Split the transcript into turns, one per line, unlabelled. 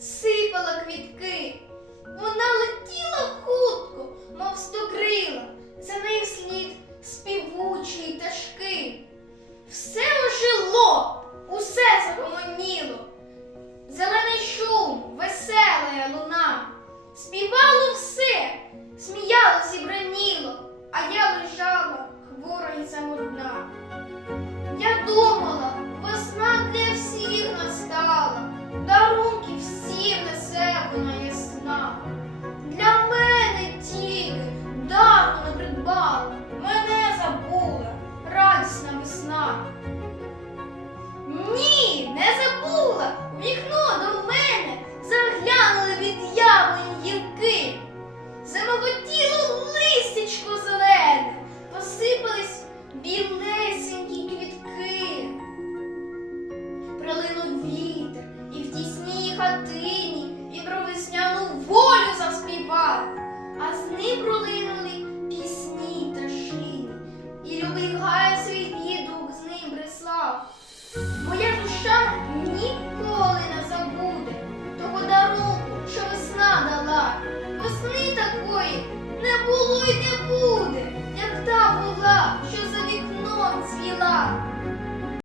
сипала квітки. Вона летіла хутко, мов сто крила, за нею слід співучої ташки. Все ожило, усе загомоніло, зелений шум, веселая луна, співало все. it's not.